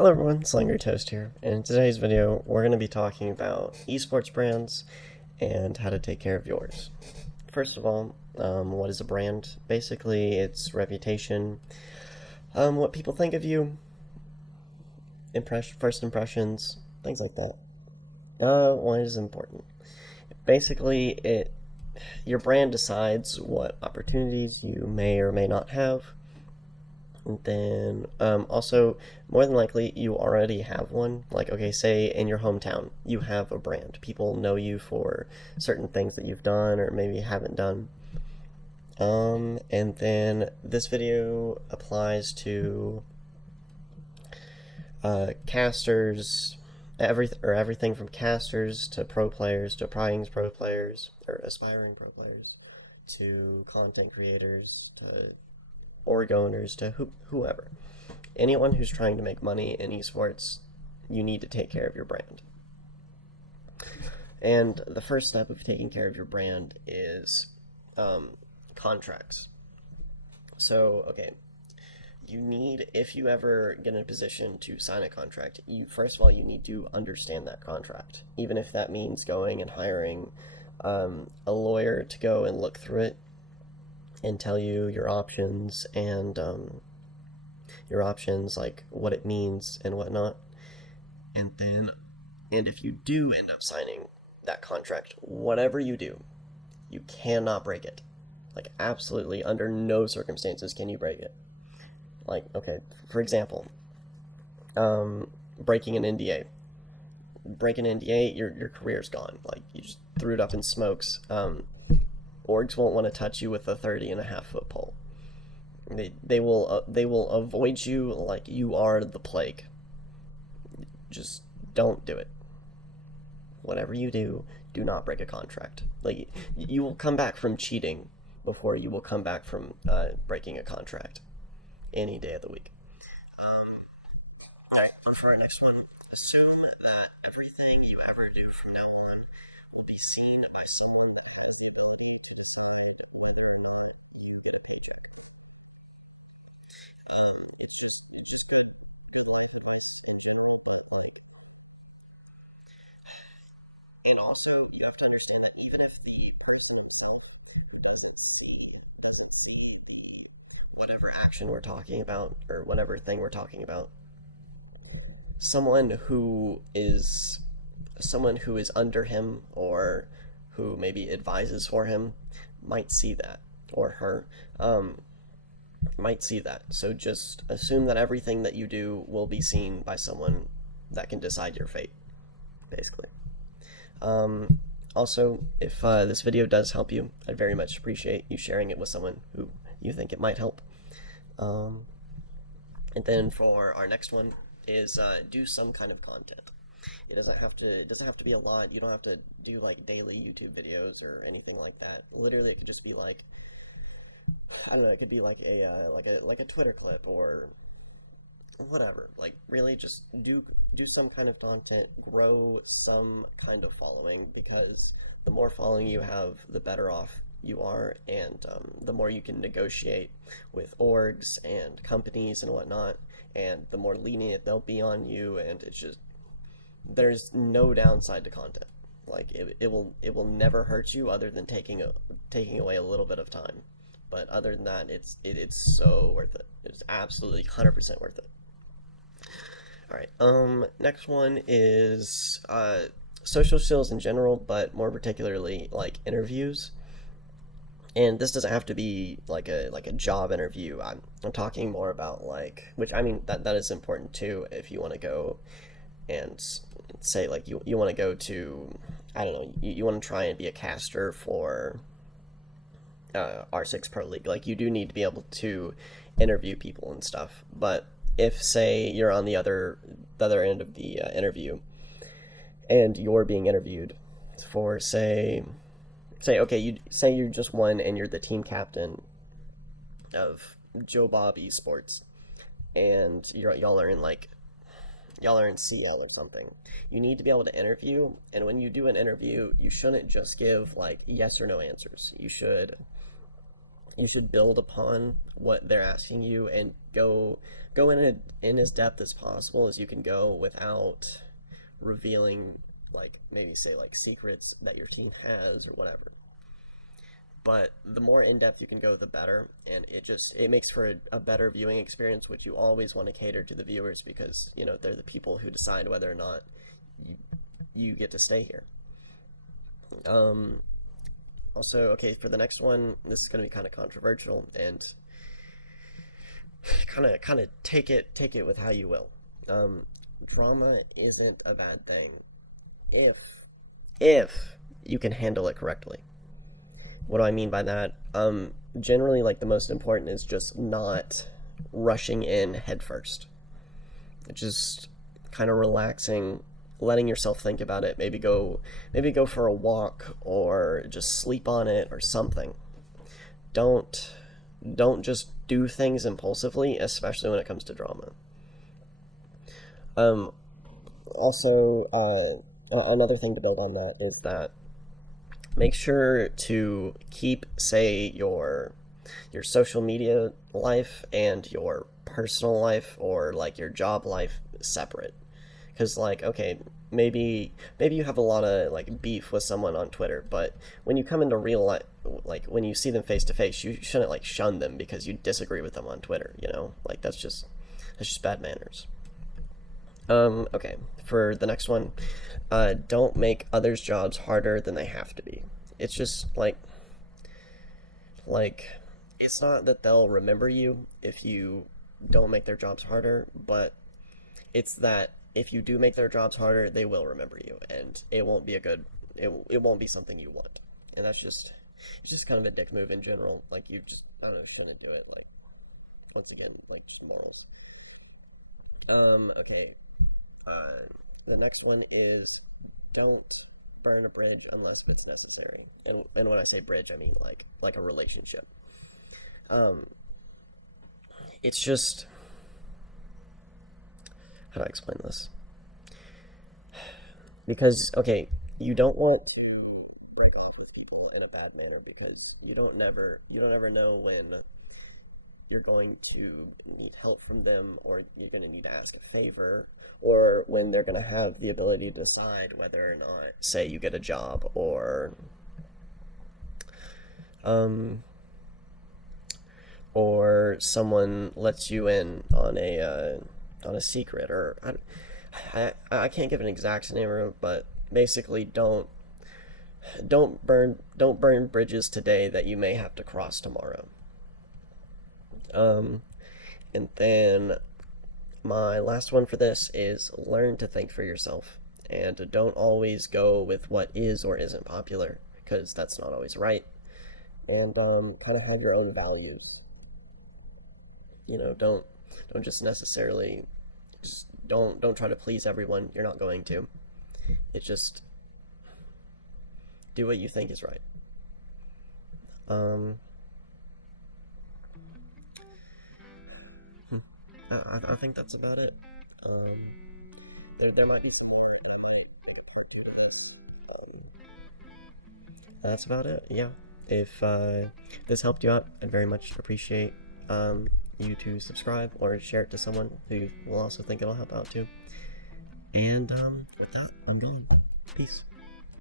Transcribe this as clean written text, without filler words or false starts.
Hello everyone, Slanger Toast here. In today's video, we're going to be talking about esports brands and how to take care of yours. First of all, what is a brand? Basically, it's reputation, what people think of you, first impressions, things like that. What is important? Basically, your brand decides what opportunities you may or may not have. And then also, more than likely, you already have one. Like, okay, say in your hometown, you have a brand. People know you for certain things that you've done or maybe haven't done. And then this video applies to casters, everything from casters to pro players to aspiring pro players to content creators to org owners to whoever. Anyone who's trying to make money in esports, you need to take care of your brand. And the first step of taking care of your brand is contracts. So, okay, if you ever get in a position to sign a contract, first of all, you need to understand that contract, even if that means going and hiring a lawyer to go and look through it and tell you your options and like what it means and whatnot. And if you do end up signing that contract, whatever you do, you cannot break it. Like, absolutely, under no circumstances can you break it. Like, okay, for example, breaking an NDA. Break an NDA, your career's gone. Like, you just threw it up in smokes. Orgs won't want to touch you with a 30.5 foot pole. They will avoid you like you are the plague. Just don't do it. Whatever you do, do not break a contract. Like, you will come back from cheating before you will come back from breaking a contract any day of the week. All right, for our next one, assume that everything you ever do from now on will be seen by someone you get a paycheck. It's just good life in general, but like, and also you have to understand that even if the person himself doesn't see whatever action we're talking about or whatever thing we're talking about, someone who is under him or who maybe advises for him might see that, or her might see that. So just assume that everything that you do will be seen by someone that can decide your fate, basically. Also, if this video does help you, I'd very much appreciate you sharing it with someone who you think it might help. Um, and then for our next one is do some kind of content. It doesn't have to be a lot. You don't have to do like daily YouTube videos or anything like that. Literally, it could just be like, I don't know. It could be like a Twitter clip or whatever. Like, really, just do some kind of content, grow some kind of following, because the more following you have, the better off you are, and the more you can negotiate with orgs and companies and whatnot, and the more lenient they'll be on you, and it's just, there's no downside to content. Like, it will never hurt you other than taking away a little bit of time. But other than that, it's so worth it. It's absolutely 100% worth it. All right. Next one is social skills in general, but more particularly like interviews. And this doesn't have to be like a job interview. I'm talking more about, like, which, I mean, that is important too. If you want to go and say, like, you want to go to, I don't know, you want to try and be a caster for R6 Pro League. Like, you do need to be able to interview people and stuff. But if, say, you're on the other end of the interview, and you're being interviewed for, okay, you just won and you're the team captain of Joe Bob Esports, and y'all are in CL or something. You need to be able to interview, and when you do an interview, you shouldn't just give like yes or no answers. You should you should build upon what they're asking you and go in as depth as possible as you can go without revealing, like, maybe say like secrets that your team has or whatever. But the more in depth you can go, the better, and it makes for a better viewing experience, which you always want to cater to the viewers because they're the people who decide whether or not you you get to stay here. Um, Also, okay, for the next one, this is going to be kind of controversial and kind of take it with how you will. Um, Drama isn't a bad thing if if you can handle it correctly. What do I mean by that? Generally, like the most important is just not rushing in headfirst. Just kind of relaxing, letting yourself think about it. Maybe go for a walk or just sleep on it or something. Don't don't just do things impulsively, especially when it comes to drama. Um, Also, another thing to build on that is that make sure to keep, say, your social media life and your personal life or like your job life separate. Because, like, okay, maybe you have a lot of like beef with someone on Twitter, but when you come into real life, like when you see them face to face, you shouldn't like shun them because you disagree with them on Twitter. Like that's just bad manners. Okay, for the next one, don't make others' jobs harder than they have to be. It's just like it's not that they'll remember you if you don't make their jobs harder, but it's that if you do make their jobs harder, they will remember you, and it won't be something you want, and it's just kind of a dick move in general. Like you just I don't know shouldn't do it. Like once again, like just morals. Okay. Uh, the next one is don't burn a bridge unless it's necessary, and when I say bridge, I mean like a relationship. Um, it's just how do I explain this? Because okay, you don't want to break off with people in a bad manner because you don't ever know when you're going to need help from them or you're going to need to ask a favor or when they're going to have the ability to decide whether or not, say, you get a job um or someone lets you in on a secret or I can't give an exact scenario, but basically don't burn bridges today that you may have to cross tomorrow. Um, and then my last one for this is learn to think for yourself and don't always go with what is or isn't popular because that's not always right. And kind of have your own values. Don't just necessarily just don't try to please everyone. You're not going to. It just do what you think is right. Um, hmm, I think that's about it. Um, there might be more. Um, that's about it. Yeah. If this helped you out, I'd very much appreciate you to subscribe or share it to someone who will also think it'll help out too. And with that, I'm going. Peace.